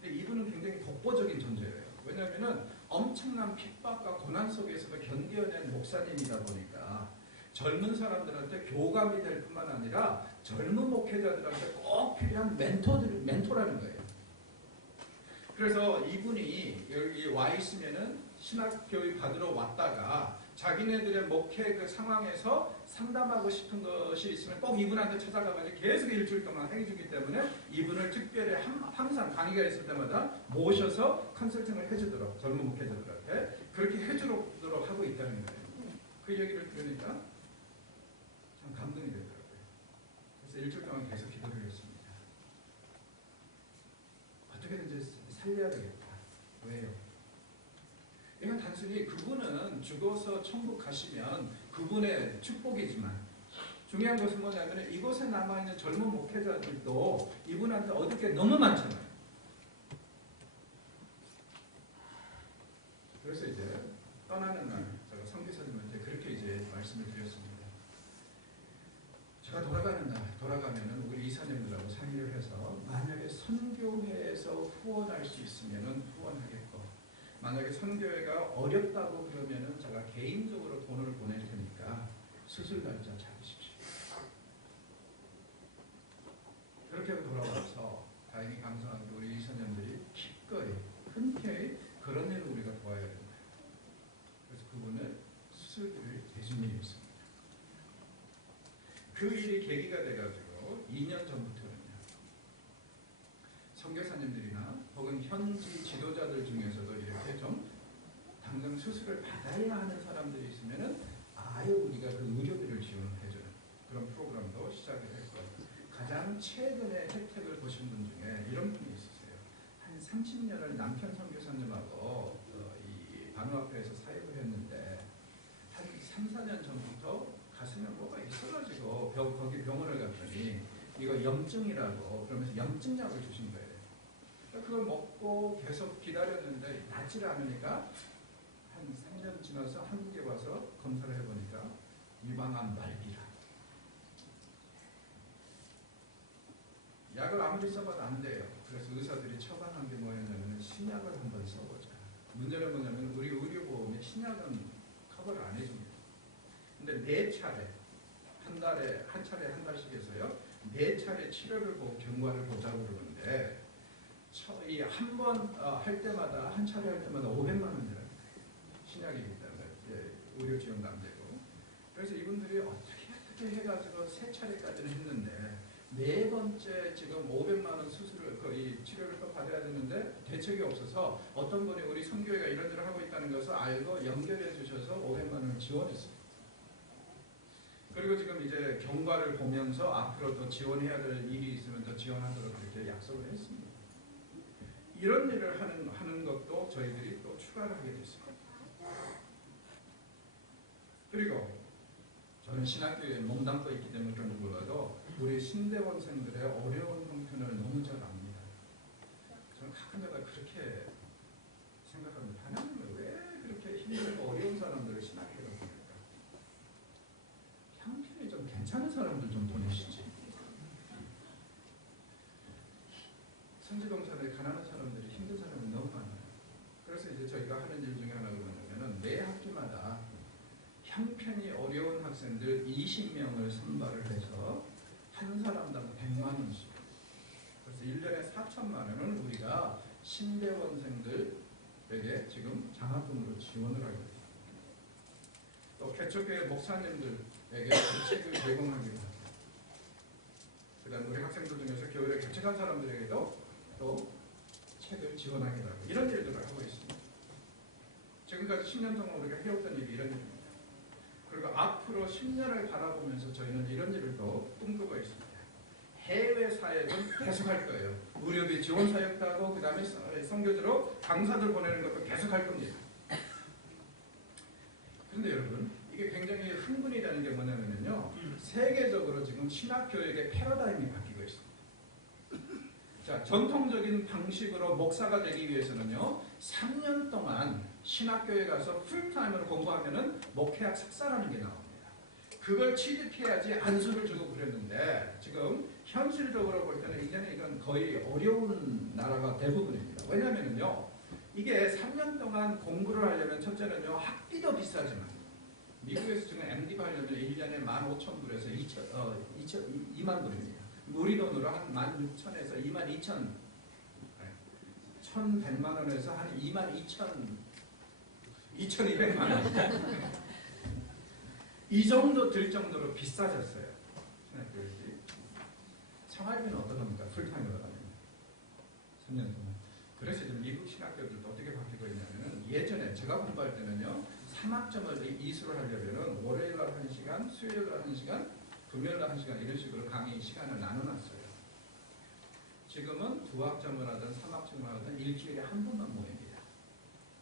근데 이분은 굉장히 독보적인 존재예요. 왜냐하면 엄청난 핍박과 고난 속에서도 견뎌낸 목사님이다 보니까 젊은 사람들한테 교감이 될 뿐만 아니라 젊은 목회자들한테 꼭 필요한 멘토라는 거예요. 그래서 이분이 여기 와 있으면은 신학교육 받으러 왔다가 자기네들의 목회 그 상황에서 상담하고 싶은 것이 있으면 꼭 이분한테 찾아가가지고 계속 일주일 동안 해주기 때문에 이분을 특별히 항상 강의가 있을 때마다 모셔서 컨설팅을 해주도록 젊은 목회자들한테 그렇게 해주도록 하고 있다는 거예요. 그 얘기를 들으니까 참 감동이 되더라고요. 그래서 일주일 동안 계속 기도를 했습니다. 어떻게든지 살려야 되겠다. 왜요? 이건 단순히 그분은 죽어서 천국 가시면 그분의 축복이지만 중요한 것은 뭐냐면 이곳에 남아있는 젊은 목회자들도 이분한테 얻을 게 너무 많잖아요. 그래서 이제 떠나는 날 제가 선교사님한테 그렇게 이제 말씀을 드렸습니다. 제가 돌아가면은 우리 이사님들하고 상의를 해서 만약에 선교회에서 후원할 수 있으면은 후원하겠고 만약에 선교회가 어렵다고 그러면은 제가 개인적으로 돈을 보낼 테니까 수술 날짜 잡으십시오. 그렇게 돌아와서 다행히 감사하게 우리 이사님들이 기꺼이 흔쾌히 그런 일을 우리가 도와야 된다. 그래서 그분을 수술비를 대준 일이 있습니다. 그 일이 계기가 돼가지고 2년 전부터는요. 선교사님들이나 혹은 현지 지도자들 중에서도 이렇게 좀 당장 수술을 받아야 하는 사람들이 있으면은 아예 우리가 그 의료비를 지원해주는 그런 프로그램도 시작을 했고요. 가장 최근에 혜택을 보신 분 중에 이런 분이 있으세요. 한 30년을 남편 선교사님하고 이 바누아투에서 사역을 했는데 한 3, 4년 전부터 가슴에 뭐가 있어가지고 거기 병원을 갔더니 이거 염증이라고 그러면서 염증약을 주신 거예요. 그걸 먹고 계속 기다렸는데 낫지를 않으니까 한 3년 지나서 한국에 와서 검사를 해보니까 유방암 말기라. 약을 아무리 써봐도 안 돼요. 그래서 의사들이 처방한 게 뭐였냐면 신약을 한번 써보자. 문제는 뭐냐면 우리 의료보험에 신약은 커버를 안 해줍니다. 근데 4차례, 한 달에 한 차례 한 달씩 해서요. 4차례 치료를 보고 경과를 보자고 그러는데 이 한 번 할 때마다 한 차례 할 때마다 500만 원 들어요. 신약이기 때문에 의료 지원도 안 되고. 그래서 이분들이 어떻게 해가지고 3차례까지는 했는데 4번째 지금 500만 원 수술을 거의 치료를 또 받아야 되는데 대책이 없어서 어떤 분이 우리 선교회가 이런 일을 하고 있다는 것을 알고 연결해 주셔서 500만 원을 지원했어요. 그리고 지금 이제 경과를 보면서 앞으로 더 지원해야 될 일이 있으면 더 지원하도록 그렇게 약속을 했습니다. 이런 일을 하는 것도 저희들이 또 추가를 하게 됐습니다. 그리고 저는 신학교에 몸담고 있기 때문에 그런지 몰라도 우리 신대원생들의 어려운 형편을 너무 잘 압니다. 저는 가끔가다 그렇게 생각합니다. 하나님은 왜 그렇게 힘들고 어려운 사람들을 신학교에 보낼까? 형편이 좀 괜찮은 사람들 좀 보내시지. 성지동산에 가난한 사람들이 힘든 사람이 너무 많아요. 그래서 이제 저희가 하는 일 중에 하나가 뭐냐면 매 학기마다 형편이 어려운 학생들 20명을 선발을 해서 한 사람당 100만 원씩. 그래서 1년에 4천만 원은 우리가 신대원생들에게 지금 장학금으로 지원을 하고 있습니다. 또 개척교회 목사님들에게 책을 제공하기로 합니다. 그 다음 우리 학생들 중에서 교회를 개척한 사람들에게도 또 책을 지원하기도 하고 이런 일들을 하고 있습니다. 지금까지 10년 동안 우리가 해왔던 일이 이런 일입니다. 그리고 앞으로 10년을 바라보면서 저희는 이런 일을 또 꿈꾸고 있습니다. 해외 사역은 계속할 거예요. 의료비 지원 사역도 하고 그 다음에 선교지로 강사들 보내는 것도 계속할 겁니다. 그런데 여러분 이게 굉장히 흥분이 되는 게 뭐냐면요. 세계적으로 지금 신학교육의 패러다임이 바뀌고 있습니다. 자, 전통적인 방식으로 목사가 되기 위해서는요. 3년 동안 신학교에 가서 풀타임으로 공부하면은 목회학 석사라는 게 나옵니다. 그걸 취득해야지 안수를 주고 그랬는데 지금 현실적으로 볼 때는 이제는 이건 거의 어려운 나라가 대부분입니다. 왜냐하면요. 이게 3년 동안 공부를 하려면 첫째는요. 학비도 비싸지만 미국에서 지금 MD가 하려면 1년에 15,000불에서 2만 불입니다. 우리 돈으로 한 16,000에서 22,000, 1,100만 원에서 한 22,200만 원. 이 정도 들 정도로 비싸졌어요. 생활비는 어떠합니까? 풀타임으로 가면 3년 동안. 그래서 지금 미국 신학교들도 어떻게 바뀌고 있냐면 예전에 제가 공부할 때는요. 3학점을 이수를 하려면 월요일날 1시간, 수요일날 1시간, 금요일날 1시간 이런 식으로 강의 시간을 나눠놨어요. 지금은 2학점을 하든 3학점을 하든 일주일에 한 번만 모입니다.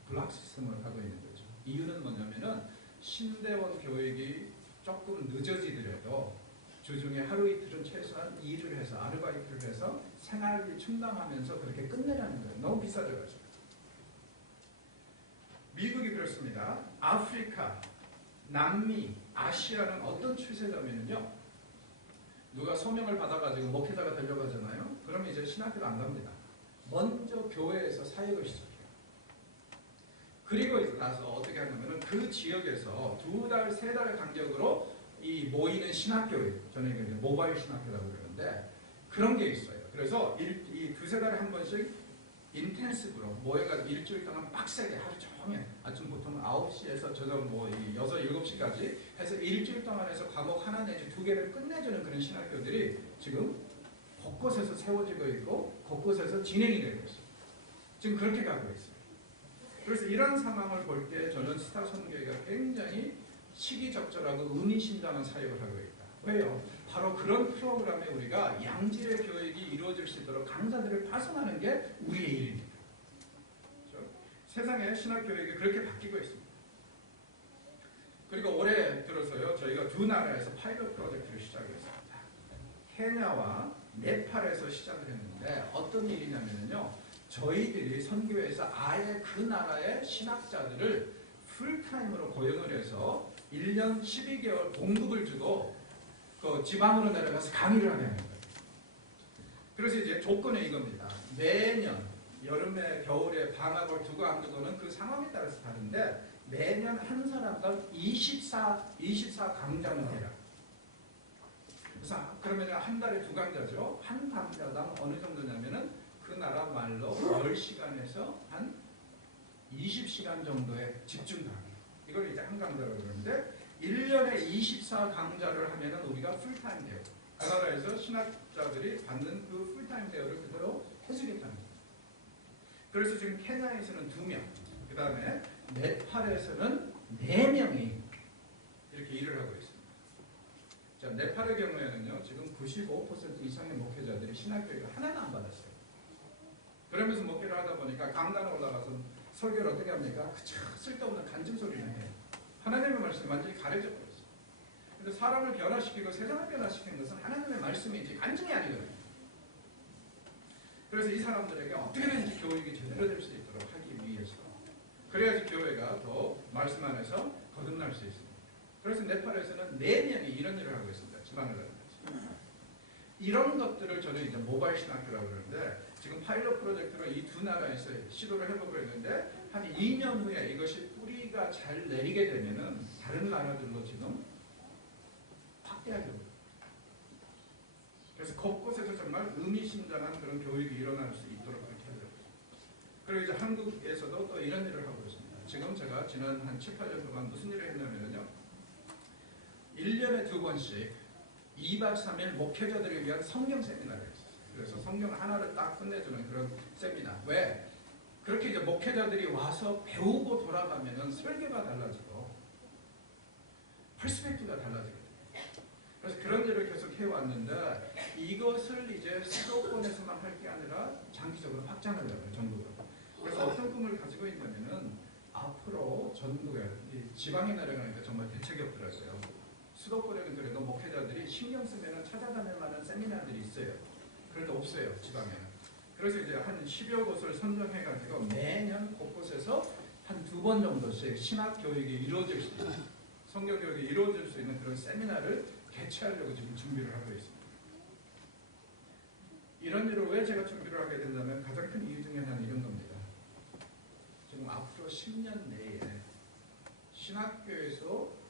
블락 시스템을 하고 있는 거죠. 이유는 뭐냐면은 신대원 교육이 조금 늦어지더라도 주중에 하루 이틀은 최소한 일을 해서 아르바이트를 해서 생활비 충당하면서 그렇게 끝내라는 거예요. 너무 비싸져가지고. 미국이 그렇습니다. 아프리카, 남미, 아시아는 어떤 추세냐면요. 누가 소명을 받아가지고 목회자가 되려고 하잖아요. 그러면 이제 신학교를 안 갑니다. 먼저 교회에서 사역을 시작해요. 그리고 나서 어떻게 하냐면 그 지역에서 2달, 3달 간격으로 이 모이는 신학교예요. 저는 이게 모바일 신학교라고 그러는데 그런 게 있어요. 그래서 이 2-3달에 한 번씩 인텐시브로 모여가지고 일주일 동안 빡세게 하루 종일 아침 보통 9시에서 저녁 6, 7시까지 해서 일주일 동안 해서 과목 하나 내지 2개를 끝내주는 그런 신학교들이 지금 곳곳에서 세워지고 있고 곳곳에서 진행이 되고 있어요. 지금 그렇게 가고 있어요. 그래서 이런 상황을 볼 때 저는 스타 선교회가 굉장히 시기적절하고 의미심장한 사역을 하고 있다. 왜요? 바로 그런 프로그램에 우리가 양질의 교육이 이루어질 수 있도록 강사들을 파송하는 게 우리의 일입니다. 그렇죠? 세상의 신학교육이 그렇게 바뀌고 있습니다. 그리고 올해 들어서요, 저희가 두 나라에서 파일럿 프로젝트를 시작했습니다. 케냐와 네팔에서 시작을 했는데 어떤 일이냐면요, 저희들이 선교회에서 아예 그 나라의 신학자들을 풀타임으로 고용을 해서 1년 12개월 봉급을 주고 그 지방으로 내려가서 강의를 하게 하는 거예요. 그래서 이제 조건이 이겁니다. 매년 여름에 겨울에 방학을 두고 안 두고는 그 상황에 따라서 다른데 매년 한 사람당 24 강좌는 해라. 그래서 그러면 한 달에 2강좌죠. 한 강좌당 어느 정도냐면은 그 나라 말로 10시간에서 한 20시간 정도의 집중 강의. 이걸 이제 한 강좌라고 그러는데 1년에 24강좌를 하면은 우리가 풀타임 대우. 그 나라에서 신학자들이 받는 그 풀타임 대우를 그대로 해주겠다는 거예요. 그래서 지금 케냐에서는 2명, 그 다음에 네팔에서는 4명이 이렇게 일을 하고 있습니다. 자, 네팔의 경우에는요, 지금 95% 이상의 목회자들이 신학교육을 하나도 안 받았어요. 그러면서 목회를 하다 보니까 강단에 올라가서 설교를 어떻게 합니까? 그저 쓸데없는 간증 소리를 해요. 하나님의 말씀이 완전히 가려져 버렸어요. 근데 사람을 변화시키고 세상을 변화시키는 것은 하나님의 말씀이지 간증이 아니거든요. 그래서 이 사람들에게 어떻게든지 교육이 제대로 될 수 있도록 하기 위해서, 그래야지 교회가 더 말씀 안에서 거듭날 수 있습니다. 그래서 네팔에서는 4명이 이런 일을 하고 있습니다. 지방을 다니면서. 이런 것들을 저는 이제 모바일 신학교라고 그러는데, 지금 파일럿 프로젝트로 이 두 나라에서 시도를 해보고 있는데, 한 2년 후에 이것이 뿌리가 잘 내리게 되면은 다른 나라들로 지금 확대하려고. 그래서 곳곳에서 정말 의미심장한 그런 교육이 일어날 수 있도록 그렇게 하려고. 그리고 이제 한국에서도 또 이런 일을 하고 있습니다. 지금 제가 지난 한 7, 8년 동안 무슨 일을 했냐면요, 1년에 2번씩 2박 3일 목회자들을 위한 성경 세미나를 했어요. 그래서 성경 하나를 딱 끝내주는 그런 세미나. 왜? 그렇게 이제 목회자들이 와서 배우고 돌아가면은 설교가 달라지고 퍼스펙티브가 달라지거든요. 그래서 그런 일을 계속 해왔는데, 이것을 이제 수도권에서만 할 게 아니라 장기적으로 확장하려고요, 전국으로. 그래서 어떤 꿈을 가지고 있냐면은 앞으로 전국에 지방에 내려가니까 정말 대책이 없더라고요. 수도권에는 그래도 목회자들이 신경 쓰면 찾아다닐 만한 세미나들이 있어요. 그런데 없어요, 지방에는. 그래서 이제 한 10여 곳을 선정해가지고 매년 곳곳에서 한 2번 정도씩 신학 교육이 이루어질 수 있는, 성경 교육이 이루어질 수 있는 그런 세미나를 개최하려고 지금 준비를 하고 있습니다. 이런 일을 왜 제가 준비를 하게 된다면 가장 큰 이유 중에 하나는 이런 겁니다. 지금 앞으로 10년 내에 신학교에서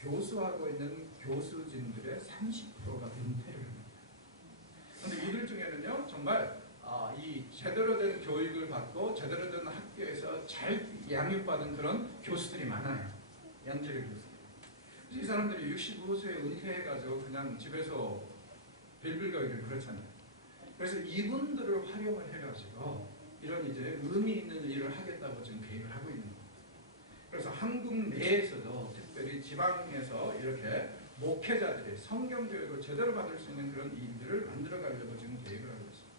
교수하고 있는 교수진들의 30%가 은퇴를 합니다. 그런데 이들 중에는요, 정말 이 제대로 된 교육을 받고 제대로 된 학교에서 잘 양육받은 그런 교수들이 많아요. 양질의 교수들. 이 사람들이 65세에 은퇴해가지고 그냥 집에서 빌빌거리고 그렇잖아요. 그래서 이분들을 활용을 해가지고 이런 이제 의미 있는 일을 하겠다고 지금 계획을 하고 있는 겁니다. 그래서 한국 내에서도 특별히 지방에서 이렇게 목회자들이 성경 교육을 제대로 받을 수 있는 그런 일들을 만들어 가려고 지금 계획을 하고 있습니다.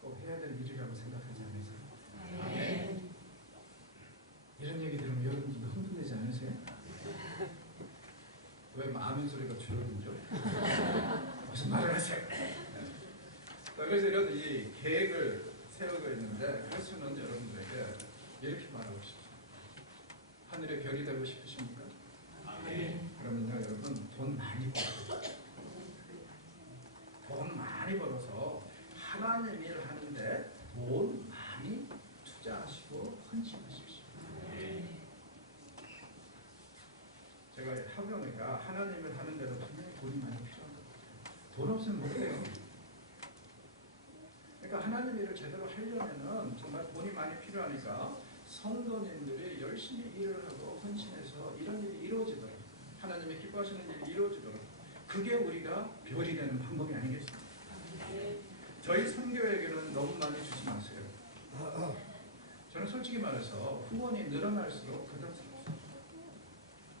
꼭 해야 될 일이라고 생각하지 않으세요? 네. 이런 얘기 들으면 여러분들도 흥분되지 않으세요? 왜 아멘 소리가 줄어들죠? 무슨 말을 하세요? 그래서 이런 이 계획을 세우고 있는데, 그래서는 여러분들에게 이렇게 말하고 싶습니다. 하늘의 별이 되고 싶으십니까? 그러면요, 여러분 돈 많이 벌어요. 돈 많이 벌어서 하나님 일 하는데 돈 많이 투자하시고 헌신하십시오. 제가 해보니까 하나님을 하는 데도 분명히 돈이 많이 필요한 것 같아요. 돈 없으면 못 돼요. 그러니까 하나님 일을 제대로 하려면은 정말 돈이 많이 필요하니까 성도님들이 열심히 일을 하고 헌신해서 이런 일이 이루어지도록, 하나님의 기뻐하시는 일이 이루어지도록, 그게 우리가 별이 되는 방법이 아니겠습니까? 저희 선교에게는 너무 많이 주지 마세요. 저는 솔직히 말해서 후원이 늘어날수록 부담스럽습니다.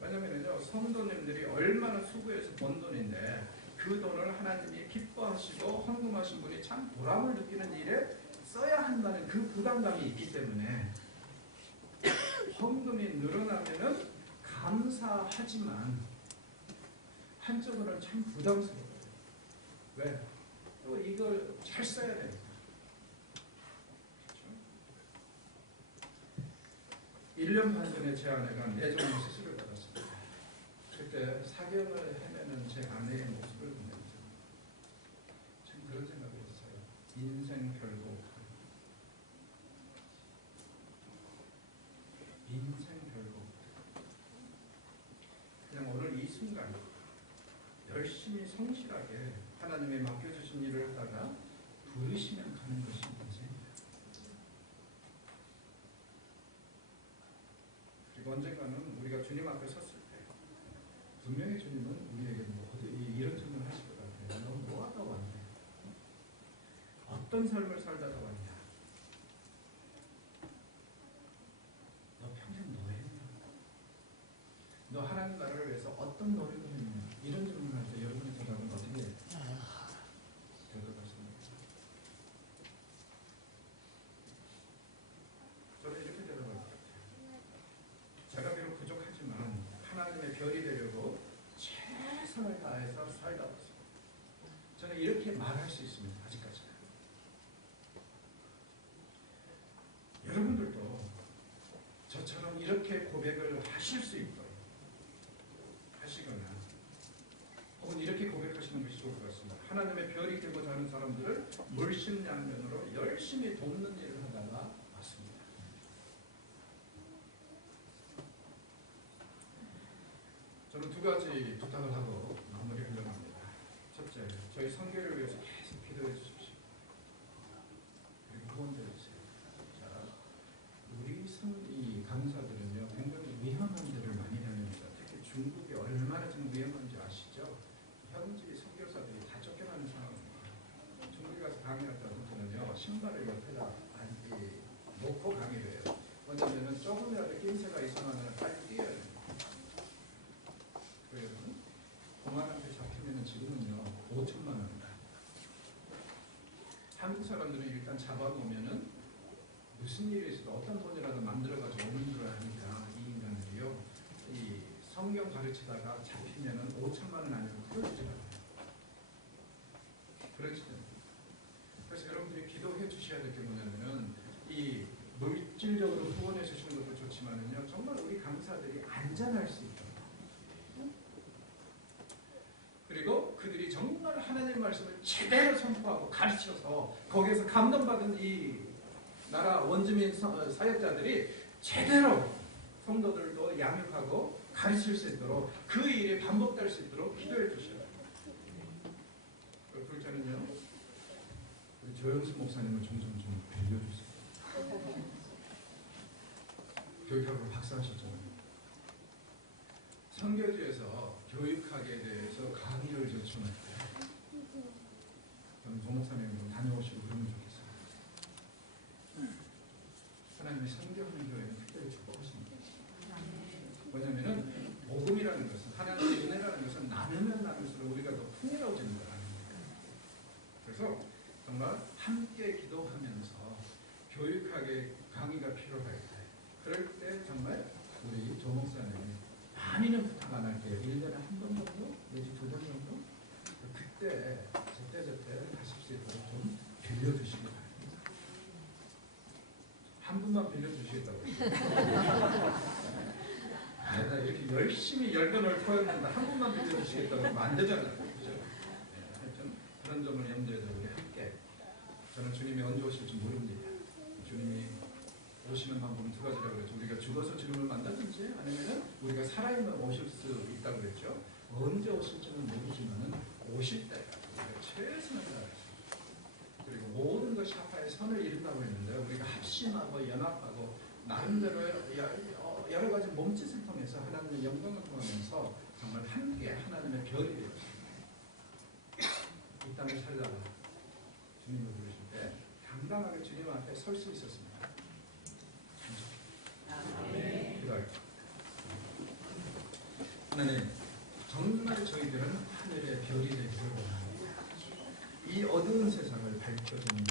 왜냐면요, 성도님들이 얼마나 수고해서 번 돈인데 그 돈을 하나님이 기뻐하시고 헌금하신 분이 참 보람을 느끼는 일에 써야 한다는 그 부담감이 있기 때문에 헌금이 늘어나면은 감사하지만 한쪽으로는 참 부담스러워요. 왜? 또 이걸 잘 써야 되니까. 그렇죠? 1년 반 전에 제 아내가 뇌종 수술을 받았습니다. 그때 사경을 헤매는 제 아내의 모습을 보면서 참 그런 생각을 했어요. 인생 별거 인생 별거 그냥 오늘 이 순간 열심히 성실하게 하나님의 맡겨주신 일을 하다가 부르시면 가는 것이 인생입니다. 그리고 언젠가는 우리가 주님 앞에 섰을 때 분명히 주님은 우리에게 이런 질문을 하실 것 같아요. 너 뭐 하다 왔냐? 어떤 삶을 살다가 왔냐? 너 평생 뭐 했냐? 너 하나님 나라를 위해서 어떤 노력을 했냐? 이런 질문을 할 때 여러분의 대답은 어떻게 될 것 같습니까? 저는 이렇게 대답할 것 같아요. 제가 비록 부족하지만 하나님의 별이 되려고 최선을 다해서 살다 왔습니다. 저는 이렇게 말할 수 있습니다. 아직까지는. 여러분들도 저처럼 이렇게 고백을 하실 수 있도록 하시거나 혹은 이렇게 고백하시는 것이 좋을 것 같습니다. 하나님의 별이 되고자 하는 사람들을 물심양면으로 열심히 돕는 일을 하다가 왔습니다. 저는 두 가지 부탁을 하고 마무리하려고 합니다. 첫째, 저희 선교를 위해서 계속 기도해 주십시오. 그리고 후원해 주세요. 자, 우리 이 강사들은요, 굉장히 위험한 데를 많이 다닙니다. 특히 중국이 얼마나 지금 위험한지 아시죠? 현지 선교사들이 다 쫓겨나는 상황입니다. 중국에 가서 강의할 때 어떤 분은요, 신발을 옆에다 놓고 강의를 해요. 왜냐하면 조금이라도 낌새가 이상하면 빨리 뛰어야 됩니다. 그래서 공안한테 잡히면 지금은요 5천만 원입니다. 한국 사람들은 일단 잡아놓으면은 무슨 일이 있어도 어떤 돈이라도 만들어가지고 오는 줄 아니까 이 인간들이요, 이 성경 가르치다가 잡히면은 5천만 원 아니고 풀어주지 않아요. 그렇지. 그래서 여러분들이 기도해 주셔야 될 게 뭐냐면은 이 물질적으로 후원해 주시는 것도 좋지만은요, 정말 우리 강사들이 안전할 수 있도록, 그리고 그들이 정말 하나님의 말씀을 제대로 선포하고 가르쳐서 거기에서 감동받은 이 나라 원주민 사역자들이 제대로 성도들도 양육하고 가르칠 수 있도록 그 일이 반복될 수 있도록 기도해 주셔야 돼요. 둘째는요, 우리 조영수 목사님을 종종 좀 빌려주세요. 교육학으로 박사하셨잖아요. 선교지에서 교육학에 대해서 강의를 요청할 때 저는 조 목사님 좀 다녀오시고 그러면 좋겠어요. 하나님의 선교하는 교회는 특별히 축복하십니다. 왜냐하면 복음이라는 것은, 하나님의 은혜라는 것은 나누면 나눌수록 우리가 더 풍요로워지는 거 아닙니까? 그래서 정말 함께 기도하면서 교육학의 강의가 필요할 때, 그럴 때 정말 우리 조 목사님이 많이는 부탁 안 할게요. 1년에 한 번 정도? 내지 2번 정도? 그때 저때 하실 수 있도록 좀 빌려주시기 바랍니다. 한 분만 빌려주시겠다고. 내가 이렇게 열심히 열변을 토했는데 한 분만 빌려주시겠다고 하면 안 되잖아요. 그죠? 네, 하여튼 그런 점을 염두에 두고 우리 함께, 저는 주님이 언제 오실지 모릅니다. 주님이 오시는 방법은 두 가지라고 그랬죠. 우리가 죽어서 주님을 만나든지 아니면 우리가 살아있는 오실 수 있다고 그랬죠. 언제 오실지는 모르지만 오실 때까지 우리가 최선을 다하겠습니다. 그리고 모든 것이 합하여 선을 이룬다고 했는데 우리가 합심하고 연합하고 나름대로 여러 가지 몸짓을 통해서 하나님의 영광을 보면서 정말 함께 하나님의 별이 되었습니다. 이 땅을 살다가 주님을 부르실 때 당당하게 주님 앞에 설 수 있었습니다. 기도할게요. 하나님, 정말 저희들은 하늘의 별이 되기를 원합니다. 이 어두운 세상을 밝혀주는